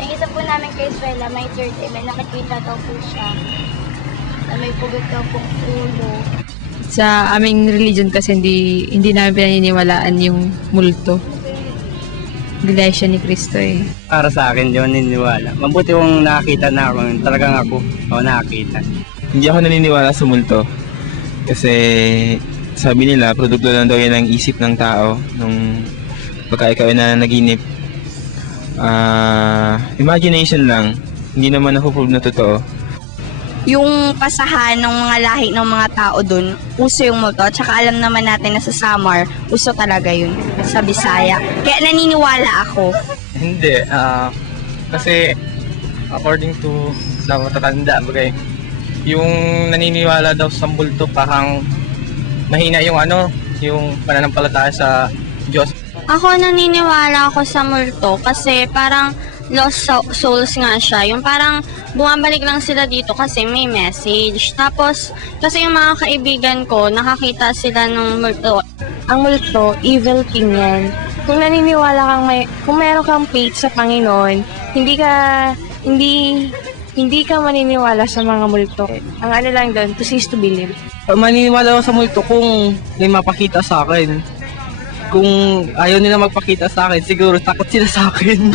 Nakita po namin kay Suela, may third eye, may nakikita daw po siya na may pugot daw pong ulo. Sa aming religion kasi hindi namin pinaniniwalaan yung multo. Gilay siya ni Kristo eh. Para sa akin, di ako naniniwala. Mabuti kung nakakita na ako, talagang ako nakakita. Hindi ako naniniwala sa multo. Kasi sabi nila, produkto lang daw yan ng isip ng tao nung pagka ikaw ay nanaginip. Imagination lang. Hindi naman na-prove na totoo. Yung pasahan ng mga lahi ng mga tao dun, uso yung multo. Tsaka alam naman natin na sa Samar, uso talaga yun sa Bisaya. Kaya naniniwala ako. Hindi, kasi according to sa matatanda, yung naniniwala daw sa multo parang mahina yung yung pananampalataya sa Diyos. Ako naniniwala ako sa multo kasi parang lost souls nga siya. Yung parang bumabalik lang sila dito kasi may message. Tapos, kasi yung mga kaibigan ko, nakakita sila ng multo. Ang multo, evil thing yan. Kung naniniwala kung meron kang faith sa Panginoon, hindi ka maniniwala sa mga multo. Ang ano lang doon, to cease to believe. Maniniwala ako sa multo kung may mapakita sa akin. Kung ayaw nila magpakita sa akin, siguro takot sila sa akin.